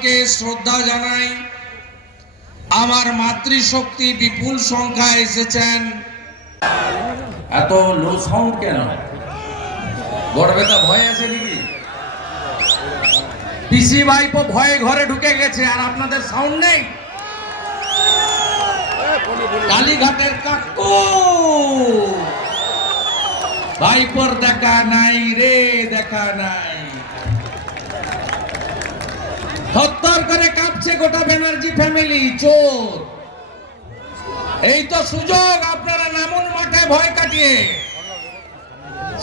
সকলকে শ্রদ্ধা জানাই। আমার মাতৃশক্তি বিপুল সংখ্যায় এসেছেন। এত লো সাউন্ড কেন? গড়বেতা ভয় আছে নাকি? পিসি ভাইপো ভয়ে ঘরে ঢুকে গেছে আর আপনাদের সাউন্ড নেই। কালীঘাটের কাকু ভাইপোর দেখা নাই রে, দেখা নাই। থরথর করে কাঁপছে গোটা ব্যানার্জি ফ্যামিলি। চোর, এই তো সুযোগ, আপনারা নামুন মাঠে ভয় কাটিয়ে।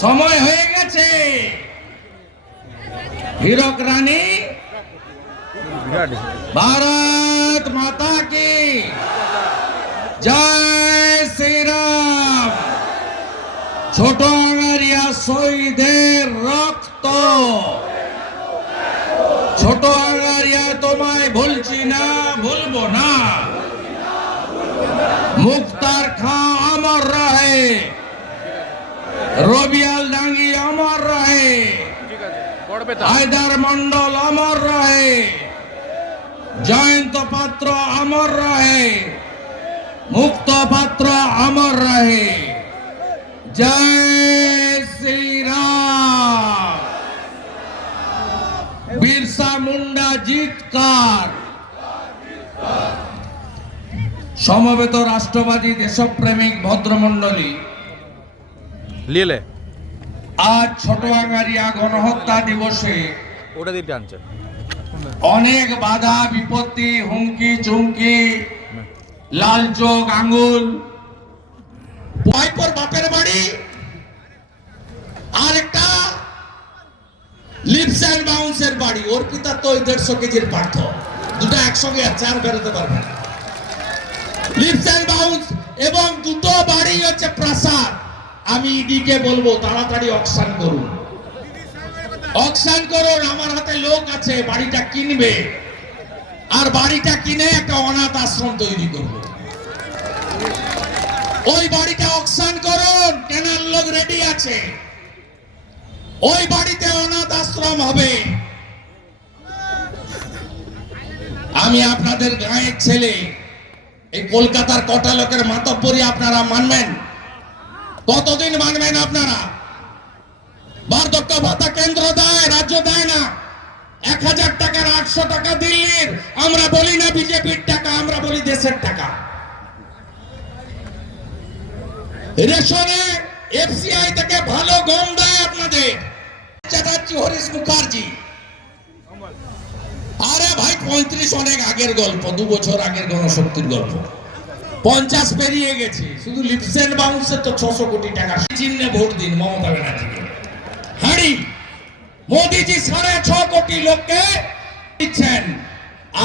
সময় হয়ে গেছে। হীরক রানী, ভারত মাতা কি জয় শ্রীরাম। ছোট আঙারিয়া শহীদের রক্ত, ছোট আঙারিয়া তোমায় ভুলছি না, ভুলবো না। মুক্তার খাঁ অমর রহে, রবিয়াল ডাঙ্গি অমর রহে, হায়দার মন্ডল অমর রহে, জয়ন্ত পাত্র অমর রহে, মুক্ত পাত্র অমর রহে। জয় শ্রীরাম। বিরসা মুন্ডা জিতকার। সমবেত রাষ্ট্রবাদী দেশপ্রেমিক ভদ্রমণ্ডলী, আজ ছোট আঙারিয়া গণহত্যা দিবসে অনেক বাধা বিপত্তি, হুমকি চুমকি, লাল চোখ আঙ্গুল, ভাইপোর বাপের বাড়ি আর একটা লিপস এন্ড বাউন্সের বাড়ি। ওর পিতা তো 150 কেজির পার্থ, দুটো একসঙ্গে চার বেরোতে পারবে না। লিপস এন্ড বাউন্স এবং দুটো বাড়ি হচ্ছে প্রাসাদ। আমি ইডিকে বলবো তাড়াতাড়ি অকশন করুন, অকশন করুন। আমার হাতে লোক আছে, বাড়িটা কিনবে আর বাড়িটা কিনে একটা অনাথ আশ্রম তৈরি করবে। ওই বাড়িটা অকশন করুন, কেনার লোক রেডি আছে। ওই বাড়িতে অনাথ আশ্রম হবে। আমি আপনাদের গাঁয়ের ছেলে, এই কলকাতার কটা লোকের মাতব্বরি আপনারা মানবেন? কতদিন মানবেন আপনারা? বার্ধক্য ভাতা কেন্দ্র দেয়, রাজ্য দেয় না। 1000 টাকার 800 টাকা দিল্লির। আমরা বলি না বিজেপির টাকা, আমরা বলি দেশের টাকা। রেশনে এফসিআই থেকে ভালো গম দেয় আপনাদের। চ্যাটার্জি, হরিশ মুখার্জি। আরে ভাই 35 অনেক আগের গল্প, 2 বছর আগের গণশক্তির গল্প। 50 পেরিয়ে গেছে। শুধু লিপস এন্ড বাউন্সের তো 600 কোটি টাকা। চিহ্নে ভোট দিন মমতা ব্যানার্জিকে। হাড়ি মোদিজি 6.5 কোটি লোককে দিচ্ছেন।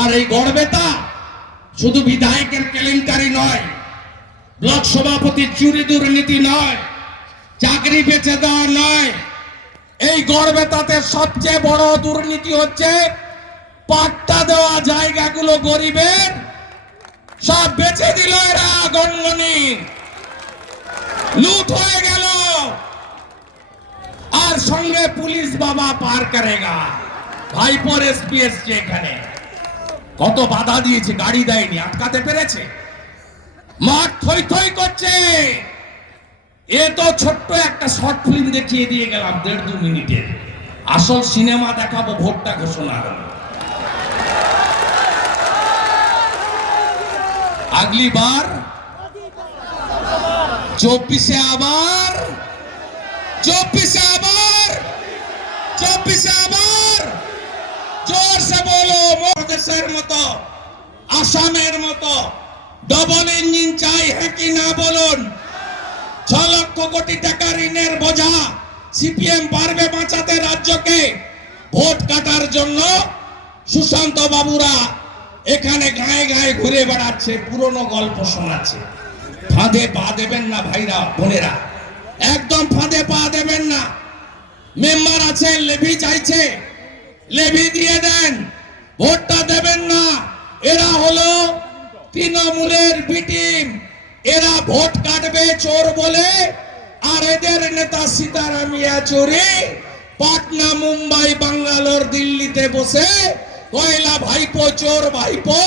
আর এই গড়বেতা শুধু বিধায়কের কেলেঙ্কারি নয়, ব্লক সভাপতির চুরি দুর্নীতি নয়, চাকরি বেচে দেওয়া নয়। এই গড়বেতাতে সবচেয়ে বড় দুর্নীতি হচ্ছে পাট্টা দেওয়া জায়গাগুলো গরিবের সব বেচে দিল এরা। গণগণি লুট হয়ে গেল। আর সঙ্গে পুলিশ বাবা পার করেগা। ভাইপোর এসপি এসছে এখানে। কত বাধা দিয়েছে, গাড়ি দেয়নি, আটকাতে পেরেছে। মাঠ থই থই করছে। এ তো ছোট্ট একটা শর্ট ফিল্ম দেখিয়ে দিয়ে গেলাম 1.5-2 মিনিটের। আসল সিনেমা দেখাবো ভোটটা ঘোষণা হবে। আগলি বার 24-এ আবার, 24-এ আবার, 24-এ আবার জোর সে বলো। মহাদেশের মতো, আসামের মতো ডবল ইঞ্জিন চাই, হ্যাঁ কি না বলুন? 6 লক্ষ কোটি টাকা ঋণের বোঝা সিপিএম পারবে বাঁচাতে রাজ্যকে? ভোট কাটার জন্য সুশান্ত বাবুরা এখানে গায়ে গায়ে ঘুরে বেড়াচ্ছে, পুরনো গল্প শোনাচ্ছে। ফাঁদে পা দেবেন না ভাইরা বোনেরা, একদম ফাঁদে পা দেবেন না। মেম্বার আছেন, লেভি চাইছে, লেভি দিয়ে দেন, ভোটটা দেবেন না। এরা হলো তৃণমূলের বি টিম। এরা ভোট কাটবে চোর বলে। আর এদের নেতা সীতারাম ইয়েচুরি পাটনা, মুম্বাই, বাঙ্গালোর, দিল্লিতে বসে কয়লা ভাইপো চোর ভাইপো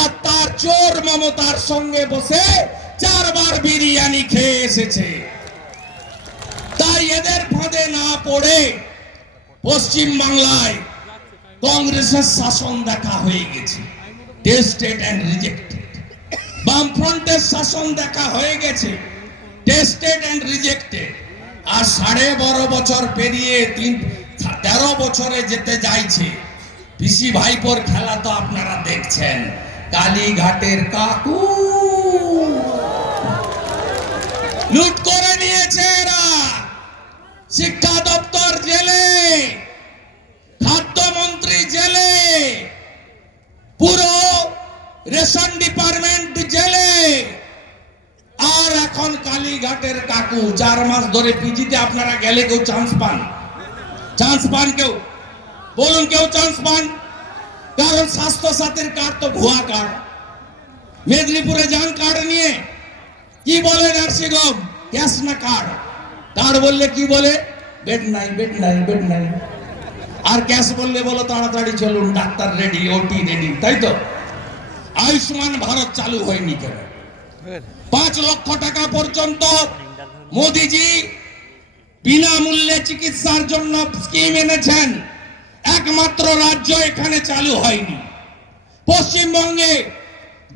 আর তার চোর মমতার সঙ্গে বসে 4 বার বিরিয়ানি খেয়ে এসেছে। তাই এদের ফাঁদে না পড়ে পশ্চিম বাংলায় কংগ্রেসের শাসন দেখা হয়ে গেছে, টেস্টেড এন্ড রিজেক্টেড। বামফ্রন্টের শাসন দেখা হয়ে গেছে, টেস্টেড এন্ড রিজেক্টেড। আর 12.5 বছর পেরিয়ে 13 বছরে যেতে যাইছে। পিসি ভাইপোর খেলা তো আপনারা দেখছেন। কালীঘাটের কাকু লুট করে নিয়েছে এরা। শিক্ষা দপ্তর জেলে, খাদ্যমন্ত্রী জেলে, পুরো রেশন ডিপার্টমেন্ট জেলে। আর এখন কালীঘাটের কাকু 4 মাস ধরে পিজিতে আপনারা গেলে কেউ চান্স পান? চান্স পান কেউ? বলুন কেউ চান্স পান? কারণ স্বাস্থ্য সাথীর কার্ড তো ভুয়া কার্ড। মেদিনীপুরে যান কার্ড নিয়ে, কি বলে নার্সিং হোম ক্যাশ না কার্ড? কার্ড বললে কি বলে? বেড নাই, বেড নাই, বেড নাই। আর ক্যাশ বললে বলো তাড়াতাড়ি চলুন, ডাক্তার রেডি, ওটি রেডি, তাই তো? আয়ুষ্মান ভারত চালু হয়নি কেন? 5 লক্ষ টাকা পর্যন্ত মোদিজি বিনামূল্যে চিকিৎসার জন্য স্কিম এনেছেন। একমাত্র রাজ্য এখানে চালু হয়নি। পশ্চিমবঙ্গে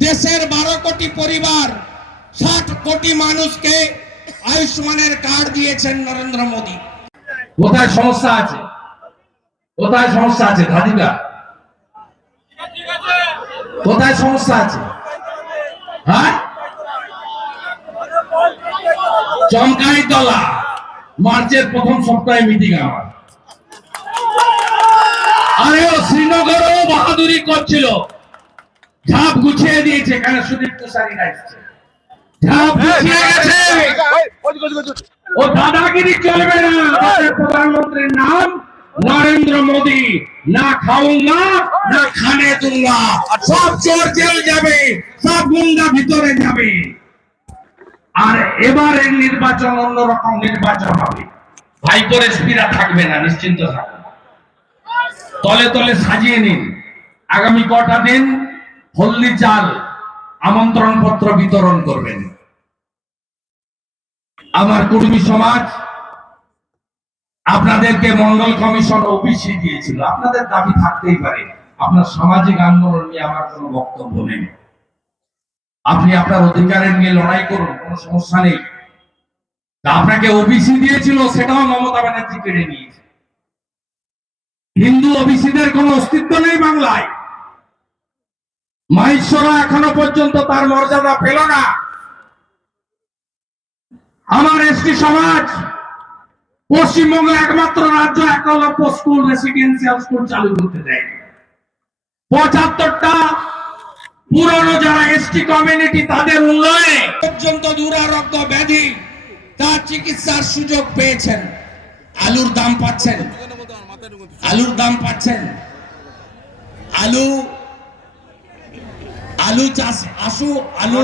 দেশের 12 কোটি পরিবার, 60 কোটি মানুষকে আয়ুষ্মানের কার্ড দিয়েছেন নরেন্দ্র মোদী। কোথায় সমস্যা আছে? কোথায় সমস্যা আছে দাদিকা? কোথায় সমস্যা আছে? হ্যাঁ, চমকাইতলা মার্চের প্রথম সপ্তাহে মিটিং আমার। আরে ও শ্রীনগরেও বাহাদুরি করছিল, ঝাঁপ গুছিয়ে দিয়েছে। কেন? সুদীপ্ত সারিনা এসেছে, ঝাঁপ গুছিয়ে গেছে। ও দাদাগিরি চলবে না। দেশের প্রধানমন্ত্রীর নাম নরেন্দ্র মোদী। না খাউঙ্গা না খানে দুঙ্গা। সব চোর জেল যাবে, সব গুন্ডা ভিতরে যাবে। আর এবারের নির্বাচন অন্যরকম নির্বাচন হবে। ভাইপোর এসপিরা থাকবে না, নিশ্চিন্ত থাকুন। তলে তলে সাজিয়ে নিন। আগামী কটা দিন হলদি চাল আমন্ত্রণ পত্র বিতরণ করবেন। আমার কুর্মী সমাজ আপনাদেরকে মন্ডল কমিশন ওবিসি দিয়েছিল। আপনাদের দাবি থাকতেই পারে, আপনার সামাজিক আন্দোলন নিয়ে আমার কোনো বক্তব্য নেই। আপনি আপনার অধিকারের নিয়ে লড়াই করুন, কোনো সমস্যা নেই। আপনাকে ওবিসি দিয়েছিল, সেটাও মমতা ব্যানার্জি কেড়ে নিয়েছে। হিন্দু ওবিসিদের কোনো অস্তিত্ব নেই বাংলায়। মাহেশ্বরা এখনো পর্যন্ত তার মর্যাদা পেল না। আমার এসটি সমাজ পশ্চিমবঙ্গ একমাত্র রাজ্য একলব্য স্কুল, রেসিডেন্সিয়াল স্কুল চালু করতে দেয়। 75টা পুরনো যারা এসটি কমিউনিটি, তাদের উন্নয়নে পর্যন্ত দুরারোগ্য ব্যাধি তার চিকিৎসার সুযোগ পেয়েছেন। আলুর দাম পাচ্ছেন, আলুর দাম পাচ্ছেন। আলু চাষ আলু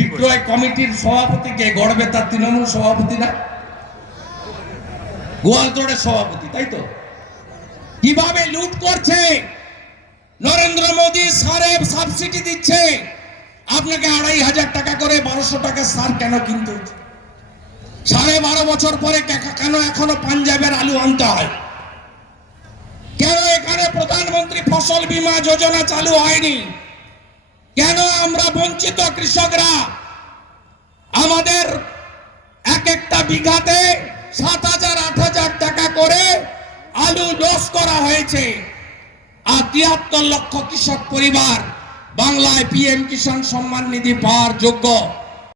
বিক্রয় কমিটির সভাপতিকে গড়বে তার তৃণমূল সভাপতি না, গোয়ালতোড়ের সভাপতি, তাই তো? কিভাবে লুট করছে নরেন্দ্র মোদী। সারে সাবসিডি দিচ্ছে আপনাকে 2,500 টাকা করে, 1200 টাকা সার কেন কিনতে হচ্ছে? 12.5 বছর পরে কেন এখনো পাঞ্জাবের আলু আনতে হয়? কেন এখানে প্রধানমন্ত্রী ফসল বীমা যোজনা চালু হয়নি? কেন আমরা বঞ্চিত কৃষকরা, আমাদের এক একটা বিঘাতে 7,000-8,000 টাকা করে আলু লস করা হয়েছে। আর 73 লক্ষ কৃষক পরিবার বাংলায় PM কিষাণ সম্মান নিধি পাওয়ার যোগ্য।